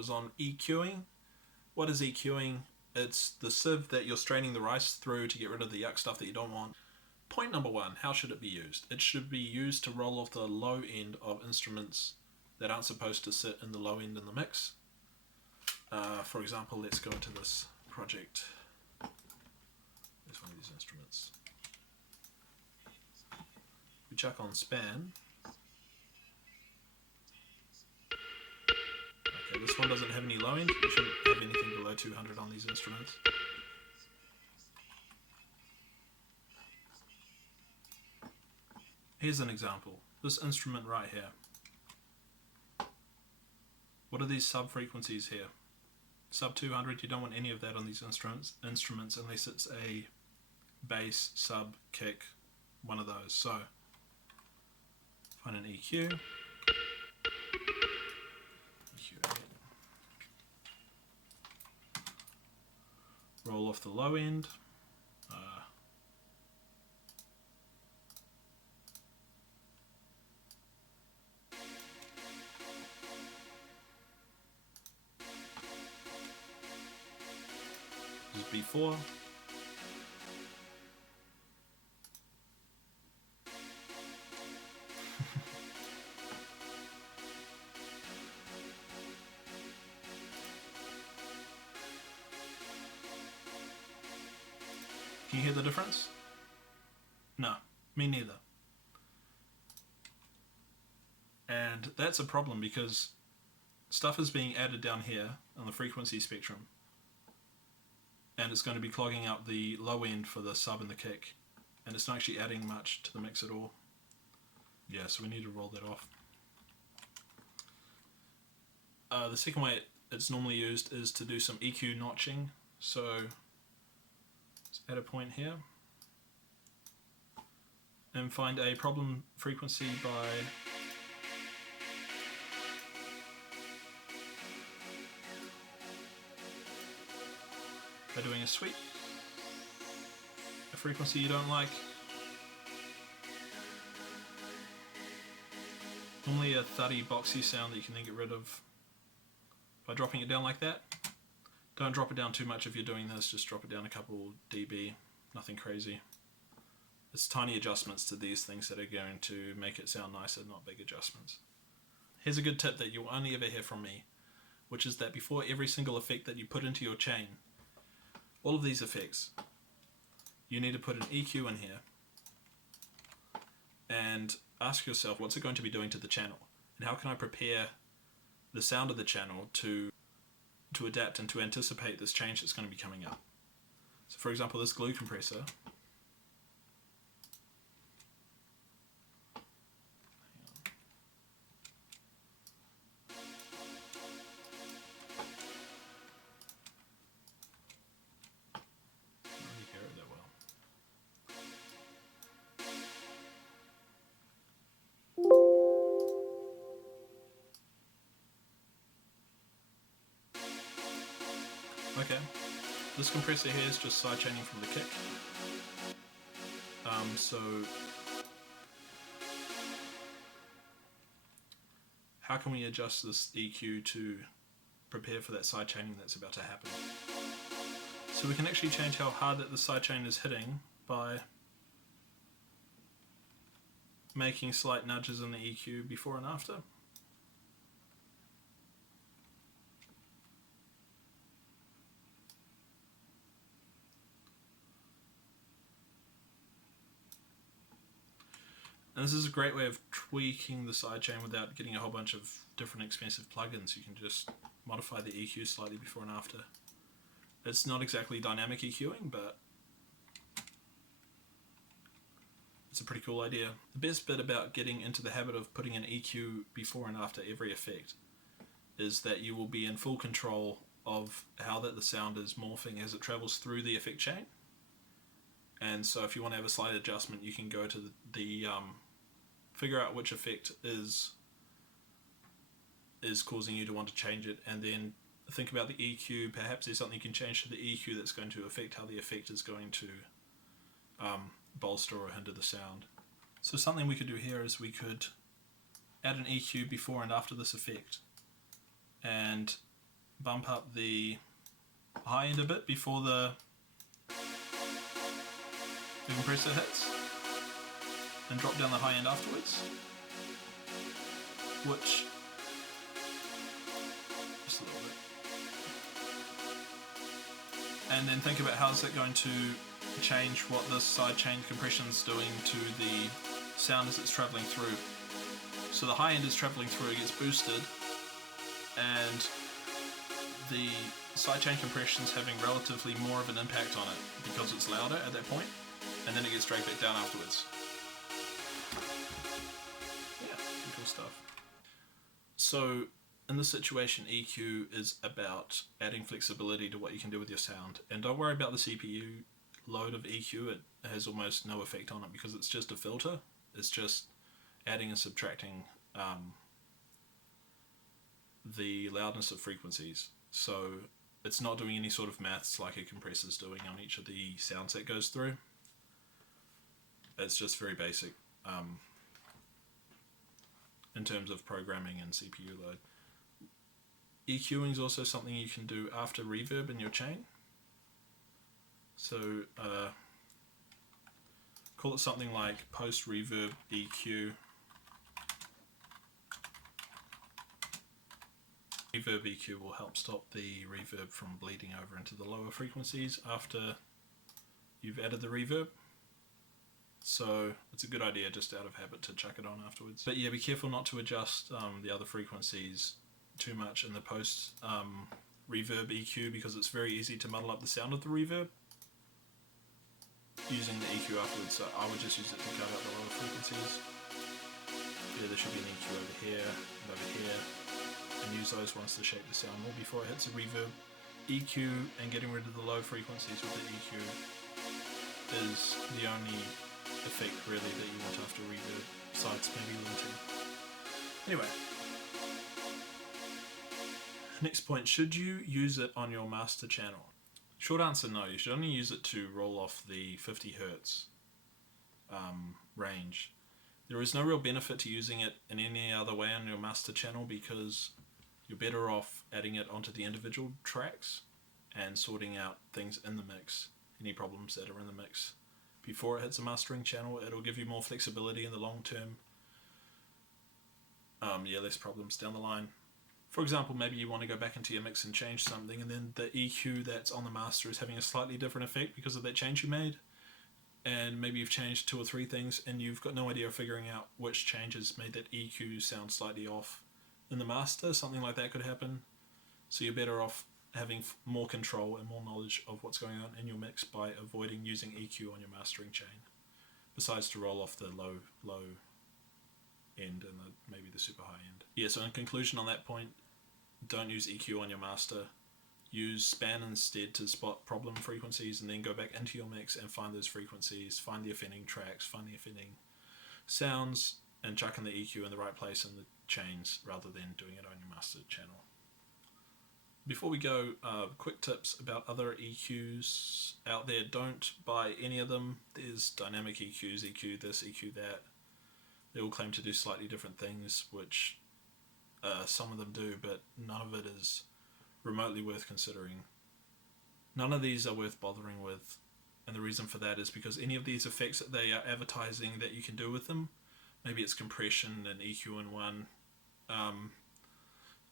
was on EQing. What is EQing? It's the sieve that you're straining the rice through to get rid of the yuck stuff that you don't want. Point number one, how should it be used? It should be used to roll off the low end of instruments that aren't supposed to sit in the low end in the mix. For example, let's go into this project. There's one of these instruments. We chuck on span. Okay, this one doesn't have any low end. You shouldn't have anything below 200 on these instruments. Here's an example. This instrument right here. What are these sub frequencies here? Sub 200, you don't want any of that on these instruments unless it's a bass, sub, kick, one of those. So, find an EQ. Roll off the low end. This is B4. Can you hear the difference? No, me neither. And that's a problem because stuff is being added down here on the frequency spectrum, and it's going to be clogging up the low end for the sub and the kick, and it's not actually adding much to the mix at all. Yeah, so we need to roll that off. The second way it's normally used is to do some EQ notching. So let's add a point here and find a problem frequency by doing a sweep, a frequency you don't like. Normally a thuddy boxy sound that you can then get rid of by dropping it down like that. Don't drop it down too much if you're doing this, just drop it down a couple dB, nothing crazy. It's tiny adjustments to these things that are going to make it sound nicer, not big adjustments. Here's a good tip that you'll only ever hear from me, which is that before every single effect that you put into your chain, all of these effects, you need to put an EQ in here and ask yourself, what's it going to be doing to the channel? And how can I prepare the sound of the channel to adapt and to anticipate this change that's going to be coming up? So for example, this glue compressor, okay, this compressor here is just sidechaining from the kick. So how can we adjust this EQ to prepare for that sidechaining that's about to happen? So we can actually change how hard that the sidechain is hitting by making slight nudges in the EQ before and after. And this is a great way of tweaking the sidechain without getting a whole bunch of different expensive plugins. You can just modify the EQ slightly before and after. It's not exactly dynamic EQing, but it's a pretty cool idea. The best bit about getting into the habit of putting an EQ before and after every effect is that you will be in full control of how that the sound is morphing as it travels through the effect chain. And so if you want to have a slight adjustment, you can go to the figure out which effect is causing you to want to change it, and then think about the EQ. Perhaps there's something you can change to the EQ that's going to affect how the effect is going to bolster or hinder the sound. So something we could do here is we could add an EQ before and after this effect, and bump up the high end a bit before the compressor hits, and drop down the high end afterwards, which, just a little bit, and then think about how is it going to change what this sidechain compression is doing to the sound as it's travelling through. So the high end is travelling through, it gets boosted, and the sidechain compression is having relatively more of an impact on it because it's louder at that point, and then it gets dragged back down afterwards. Yeah, cool stuff. So in this situation, EQ is about adding flexibility to what you can do with your sound, and don't worry about the CPU load of EQ. It has almost no effect on it because it's just a filter. It's just adding and subtracting the loudness of frequencies. So it's not doing any sort of maths like a compressor is doing on each of the sounds that goes through. It's just very basic in terms of programming and CPU load. EQing is also something you can do after reverb in your chain. So call it something like post reverb EQ. Reverb EQ will help stop the reverb from bleeding over into the lower frequencies after you've added the reverb. So it's a good idea just out of habit to chuck it on afterwards. But yeah, be careful not to adjust the other frequencies too much in the post reverb EQ, because it's very easy to muddle up the sound of the reverb using the EQ afterwards. So I would just use it to cut out the lower frequencies. Yeah, there should be an EQ over here and over here, and use those ones to shape the sound more before it hits a reverb. EQ and getting rid of the low frequencies with the EQ is the only effect really that you want after reverb, besides maybe limiting. Anyway, next point, should you use it on your master channel? Short answer, no. You should only use it to roll off the 50 Hz range. There is no real benefit to using it in any other way on your master channel, because you're better off adding it onto the individual tracks and sorting out things in the mix, any problems that are in the mix. Before it hits a mastering channel, it'll give you more flexibility in the long term. Less problems down the line. For example, maybe you want to go back into your mix and change something, and then the EQ that's on the master is having a slightly different effect because of that change you made. And maybe you've changed 2 or 3 things and you've got no idea of figuring out which changes made that EQ sound slightly off in the master. Something like that could happen. So you're better off having more control and more knowledge of what's going on in your mix by avoiding using EQ on your mastering chain, besides to roll off the low end and maybe the super high end. Yeah, so in conclusion on that point, don't use EQ on your master. Use span instead to spot problem frequencies, and then go back into your mix and find those frequencies, find the offending tracks, find the offending sounds, and chuck in the EQ in the right place in the chains rather than doing it on your master channel. Before we go, quick tips about other EQs out there. Don't buy any of them. There's dynamic EQs, EQ this, EQ that. They all claim to do slightly different things, which some of them do, but none of it is remotely worth considering. None of these are worth bothering with, and the reason for that is because any of these effects that they are advertising that you can do with them, maybe it's compression and EQ in one,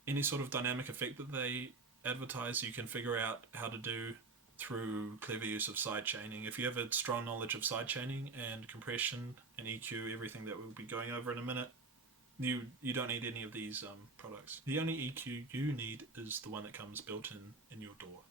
any sort of dynamic effect that they advertise, you can figure out how to do through clever use of sidechaining. If you have a strong knowledge of sidechaining and compression and EQ, everything that we'll be going over in a minute, you don't need any of these products. The only EQ you need is the one that comes built in your DAW.